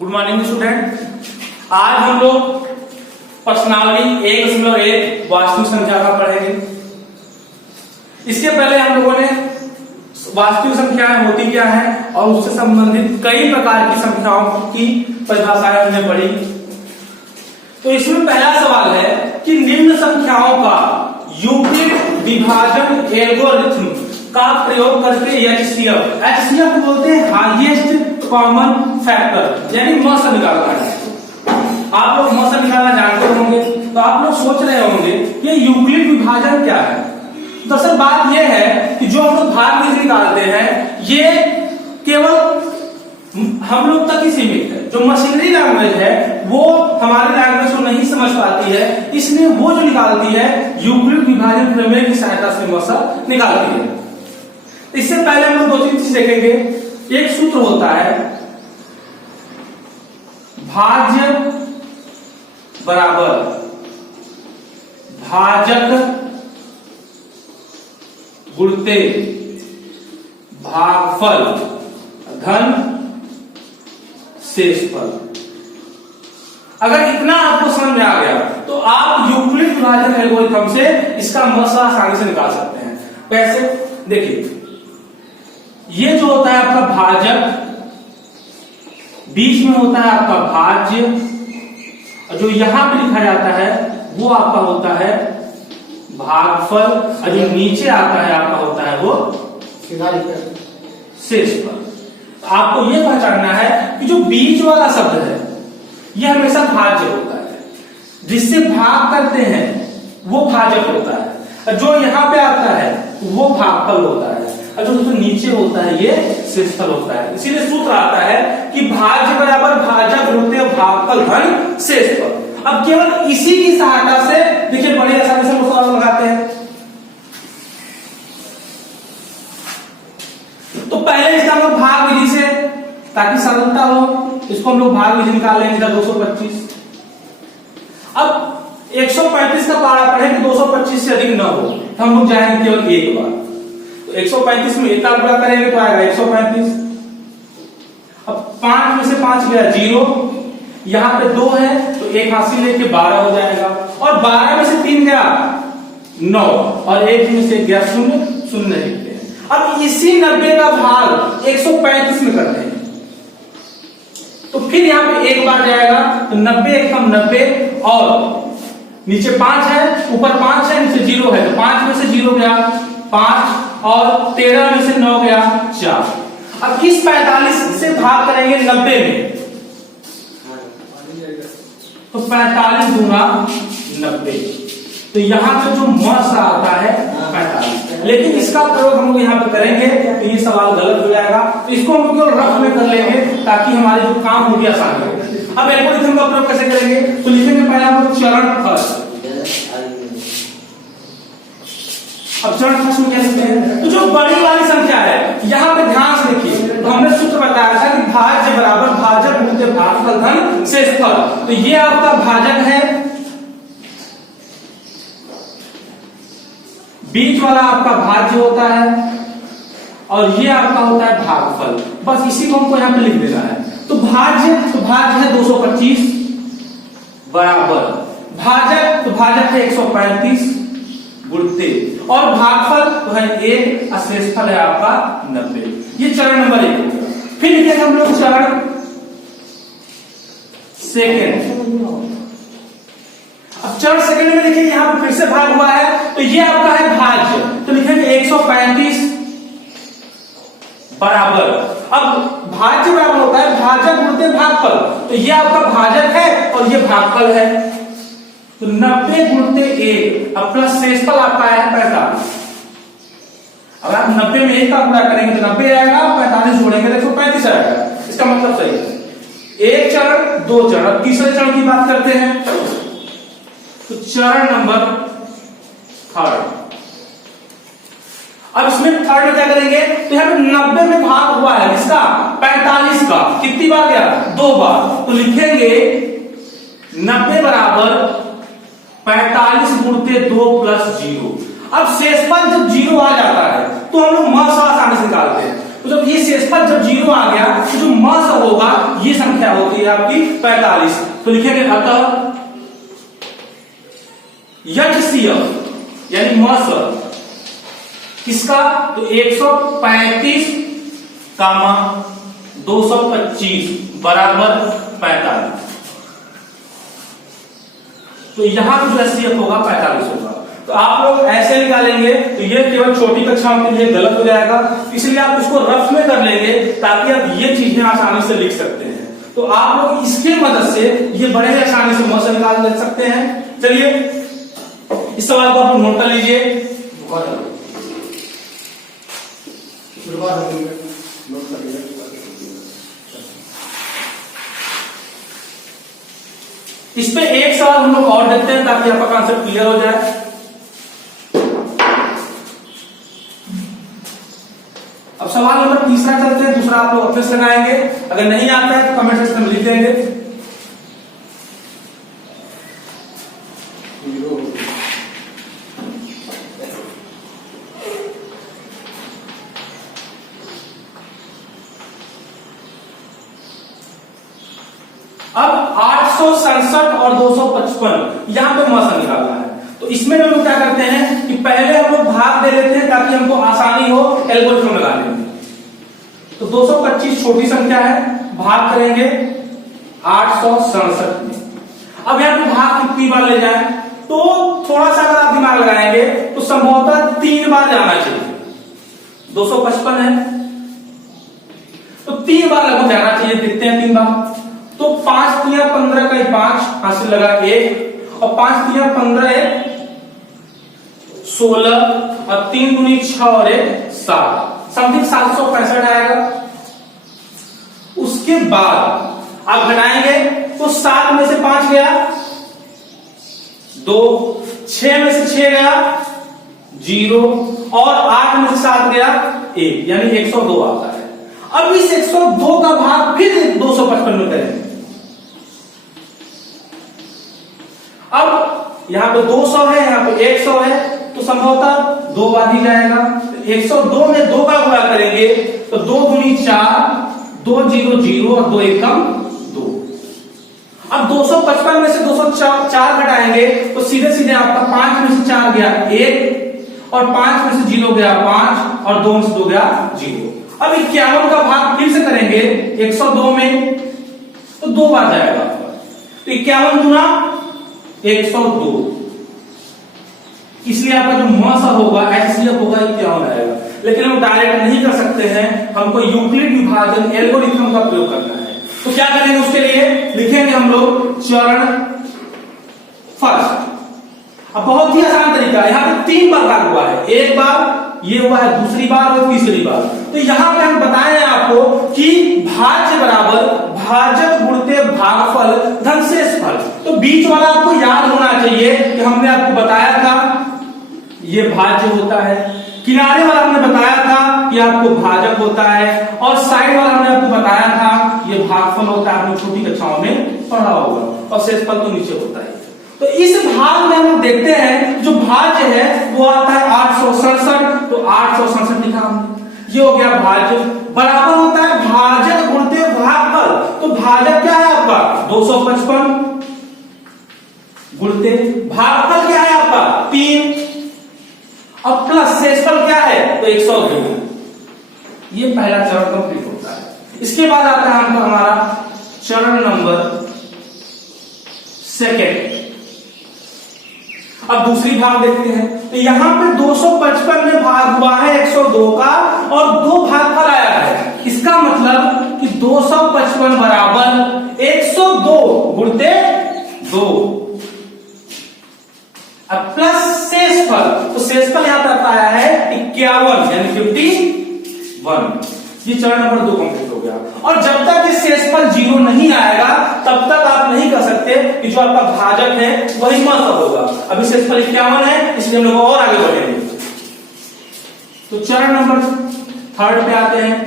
Good morning student. आज हम लोग प्रश्नावली 1.1 वास्तविक संख्या का पढ़ेंगे। इसके पहले हम लोगों ने वास्तविक संख्याएं होती क्या है और उससे संबंधित कई प्रकार की संख्याओं की परिभाषाएं हमने पढ़ी। तो इसमें पहला सवाल है कि निम्न संख्याओं का यूक्लिड विभाजन एल्गोरिथम का प्रयोग करके एचसीएफ बोलते हैं हाईएस्ट कॉमन फैक्टर, यानी मौसा निकालना है। आप लोग मौसा निकालना जानते होंगे, तो आप लोग सोच रहे होंगे ये यूक्लिड विभाजन क्या है। दरअसल बात यह है कि जो हम लोग भाग विधि निकालते हैं ये केवल हम लोग तक ही सीमित है। जो मशीनरी लैंग्वेज है वो हमारी लैंग्वेज को नहीं समझ पाती है, इसलिए वो जो निकालती है यूक्लिड विभाजन प्रमेय की सहायता से मौसा निकालती है। इससे पहले हम लोग दो तीन चीज देखेंगे। एक सूत्र होता है भाज्य बराबर भाजक गुणते भागफल धन शेषफल। अगर इतना आपको समझ में आ गया तो आप यूक्लिड विभाजन एल्गोरिथम से इसका मौसा आसानी से निकाल सकते हैं। कैसे? देखिए, ये जो होता है आपका भाजक, बीच में होता है आपका भाज्य, और जो यहां पे लिखा जाता है वो आपका होता है भागफल, और जो नीचे आता है आपका होता है वो शेषफल। आपको ये पहचानना है कि जो बीच वाला शब्द है ये हमेशा भाज्य होता है, जिससे भाग करते हैं वो भाजक होता है, और जो यहाँ पे आता है वो भागफल होता है, और जो नीचे होता है ये शेषफल होता है। इसीलिए सूत्र आता है कि भाज्य बराबर भाजक गुणित भागफल धन शेषफल। अब केवल इसी की सहायता से देखिए बड़े आसानी से मौसा लगाते हैं। तो पहले इसका हम लोग भाग विधि से, ताकि सरलता हो, इसको हम लोग भाग विधि निकाल लेंगे 225। अब 135 का पारा पढ़े कि 225 से अधिक न हो, तो हम लोग जाएंगे केवल एक बार। तो 135 में एक का गुणा करेंगे तो आएगा 135। अब 5 में से 5 गया 0, यहां पे 2 है तो एक हासिल लेके 12 हो जाएगा, और 12 में से 3 गया 9, और 1 में से गया 0, 0 लिखते हैं। अब इसी 90 का भाग 135 में करते हैं, तो फिर यहां पे एक बार जाएगा तो 90 एकम 90, और नीचे 5 है, ऊपर 5 है, नीचे 0 है, तो 5 में से 0 गया 5, और 13 में से 9 गया 4। अब इस 45 से भाग करेंगे 90 में, तो 45 दूंगा 90, तो यहां पे जो मौसा आता है 45। लेकिन इसका प्रयोग हम लोग यहाँ पे करेंगे तो ये सवाल गलत हो जाएगा, तो इसको हम लोग रफ में कर लेंगे ताकि हमारे जो काम होगी आसान हो। अब एल्गोरिथम का प्रयोग कैसे करेंगे? तो लिखेंगे पहले हम लोग चरण फर्स्ट। अब चरण फर्स्ट में क्या लिखते हैं? तो जो बड़ी वाली संख्या है यहाँ पे ध्यान से देखिए, तो हमने सूत्र बताया था कि भाज्य बराबर भाजक गुणित भागफल धन शेषफल। तो ये आपका भाजक है, बीच वाला आपका भाज्य होता है, और ये आपका होता है भागफल। बस इसी को हमको यहाँ पे लिख देना है। तो भाज्य है 225 बराबर भाजक, तो भाजक है 135 गुणित, और भागफल तो है 1, शेषफल है आपका 90। ये चरण नंबर 1। फिर लिखेंगे हम लोग चरण सेकेंड। अब चरण सेकंड में देखिए यहां पर फिर से भाग हुआ है, तो ये आपका है भाज्य, तो लिखेंगे 135 बराबर, अब भाज्य बराबर होता है भाजक गुणित भागफल, तो ये आपका भाजक है और ये भागफल है, तो 90 गुणित 1, अब प्लस शेषफल आपका है 45। अगर आप 90 में 1 का गुणा करेंगे तो 90 आएगा, 45 जोड़ेंगे तो 135 आएगा। इसका मतलब सही है। एक चरण, दो चरण। अब तीसरे चरण की बात करते हैं, तो चरण नंबर 3। अब इसमें थर्ड में क्या करेंगे? तो यहां पे 90 में भाग हुआ है इसका 45 का, कितनी बार गया? 2 बार, तो लिखेंगे 90 बराबर 45 गुणित 2 प्लस 0। अब शेषफल जब 0 आ जाता है तो हम लोग मौसा आसानी से निकालते हैं। तो जब ये शेषफल जब जब 0 आ गया तो जो मस होगा ये संख्या होती है आपकी 45। तो लिखेंगे अतः HCF यानी मस किसका, तो 135 कामा 225 बराबर 45। तो यहां जो HCF होगा 45 होगा। तो आप लोग ऐसे निकालेंगे तो ये केवल छोटी कक्षाओं के लिए गलत हो जाएगा, इसलिए आप इसको रफ में कर लेंगे ताकि आप ये चीजें आसानी से लिख सकते हैं। तो आप लोग इसके मदद से ये बड़े ही आसानी से मौसम निकाल ले सकते हैं। चलिए इस सवाल को आप नोट कर लीजिए। इस पे एक सवाल हम लोग और देखते हैं ताकि आपका कॉन्सेप्ट क्लियर हो जाए। अब सवाल नंबर तीसरा चलते हैं, दूसरा आप लोग अपने से लगाएंगे, अगर नहीं आता है तो कमेंट सेक्शन में लिख देंगे। अब 867 और 255 यहां पे मौसम निकालना है। तो इसमें हम लोग क्या करते हैं कि पहले हम लोग भाग दे लेते हैं ताकि हमको आसानी हो एल्गोरिथम लगाने में। तो 225 छोटी संख्या है, भाग करेंगे 867 में। अब यहां पे भाग कितनी बार ले जाए, तो थोड़ा सा अगर आप दिमाग लगाएंगे तो संभवतः 3 बार जाना चाहिए। 255 है तो 3 बार लगभग जाना चाहिए, देखते हैं 3 बार। तो 5 3 15 का 5 हासिल लगा 1 और 5 3 15 1 16 और 3 दूनी 6 और 1 7, समथिंग 765 आएगा। उसके बाद आप घटाएंगे तो 7 में से 5 गया 2, 6 में से 6 गया 0 और 8 में से 7 गया 1, यानी 102 आता है। अब इस 102 का भाग फिर 255 में करेंगे। अब यहां पे 200 है, यहां पे 100 है, तो संभवतः 2 बार ही जाएगा। 102 में 2 का गुणा करेंगे तो 2 दूनी 4, 2 0 0 और 2 एकम 2। अब 255 में से 204 घटाएंगे तो सीधे सीधे आपका 5 में से 4 गया 1 और 5 में से 0 गया 5 और 2 में से 2 गया 0। अब 51 का भाग फिर से करेंगे 102 में तो 2 बार जाएगा। तो 51 गुना 102, इसलिए आपका जो मौसा होगा HCF होगा 51 आएगा। लेकिन हम डायरेक्ट नहीं कर सकते हैं, हमको यूक्लिड विभाजन एल्गोरिथम का प्रयोग करना है। तो क्या करेंगे उसके लिए, लिखेंगे हम लोग चरण फर्स्ट। अब बहुत ही आसान तरीका है, यहां पे 3 बार भाग हुआ है, एक बार ये हुआ है, दूसरी बार और तीसरी बार। तो यहां पे हम बताए हैं आपको कि भाज्य बराबर भाजक गुणित भागफल धन शेषफल। तो बीच वाला आपको याद होना चाहिए कि हमने आपको बताया था ये भाज्य होता है, किनारे वाला हमने बताया था कि आपको भाजक होता है, और साइड वाला हमने आपको बताया था ये भागफल होता है। आपने छोटी कक्षाओं में पढ़ा होगा, और शेषफल तो नीचे होता है। तो इस भाग में हम देखते हैं जो भाज्य है वो आता है 867, तो 867 लिखा हमने, ये हो गया भाज्य। बराबर होता है भाजक गुणित भागफल। तो भाजक क्या है आपका 255 गुणित भागफल क्या है आपका 3 और प्लस शेषफल क्या है तो 102। ये पहला चरण कंप्लीट होता है। इसके बाद आता है हमारा चरण नंबर सेकेंड। अब दूसरी भाग देखते हैं। तो यहां पे 255 में भाग हुआ है 102 का और 2 भागफल आया है। इसका मतलब कि 255 बराबर 102 गुणित 2। अब प्लस शेषफल, तो शेषफल यहां पर आया है 51 यानी 51। ये चरण नंबर 2 कंप्लीट हो गया। और जब तक ये शेषफल 0 नहीं आएगा तब तक आप नहीं कर सकते कि जो आपका भाजक है वही महत्व होगा। अभी शेषफल 51 है, इसलिए हम लोग और आगे बढ़ेंगे। तो चरण नंबर 3 पे आते हैं।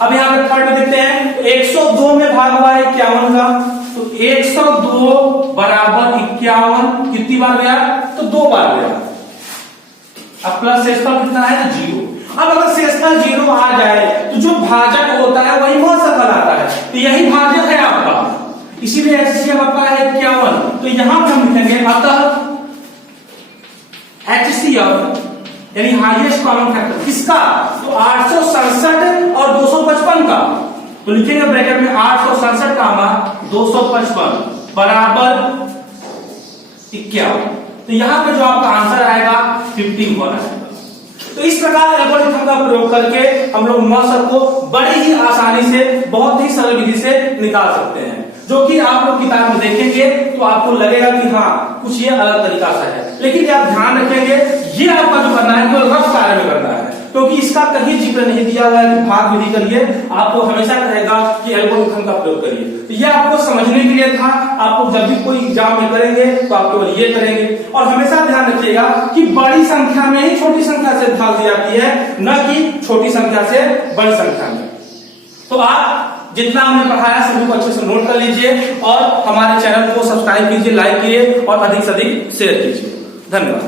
अब यहां पे 3 में देखते हैं 102 में भाग हुआ है 51 का, तो 102 बराबर 51 कितनी बार गया तो 2 बार गया। अब प्लस शेषफल कितना है तो 0। अब अगर शेषफल 0 आ जाए तो जो भाजक होता है वही महत्सफल आता है, तो यही भाजक है आपका, इसीलिए HCF आपका है 51। तो यहां पे हम लिखेंगे अतः HCF यानी हाईएस्ट कॉमन फैक्टर किसका, तो 867 और 255 का, तो लिखेंगे ब्रैकेट में 867 कामा 255 बराबर 51। तो यहां पे जो आपका आंसर आएगा 51 आएगा। तो इस प्रकार एल्गोरिथम का प्रयोग करके हम लोग मौसम को बड़ी ही आसानी से, बहुत ही सरल विधि से निकाल सकते हैं, जो कि आप लोग किताब में देखेंगे तो आपको लगेगा कि हाँ कुछ ये अलग तरीका से है, लेकिन आप ध्यान रखेंगे ये आपका जो करना है केवल रफ कार्य में करना है, क्योंकि इसका कहीं जिक्र नहीं दिया हुआ है कि भाग विधि करिए, आपको हमेशा कहेगा कि एल्गोरिथम का प्रयोग करिए। तो ये आपको समझने के लिए था, आपको जब भी कोई एग्जाम में करेंगे तो आप केवल ये करेंगे, और हमेशा ध्यान रखिएगा कि बड़ी संख्या में ही छोटी संख्या से भाग दी जाती है, न कि छोटी संख्या से बड़ी संख्या में। तो आप जितना हमने पढ़ाया सभी को अच्छे से नोट कर लीजिए और हमारे चैनल को सब्सक्राइब कीजिए, लाइक कीजिए और अधिक से अधिक शेयर कीजिए। धन्यवाद।